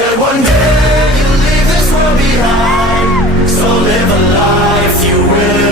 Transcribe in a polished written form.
said one day you'll leave this world behind, so live a life you will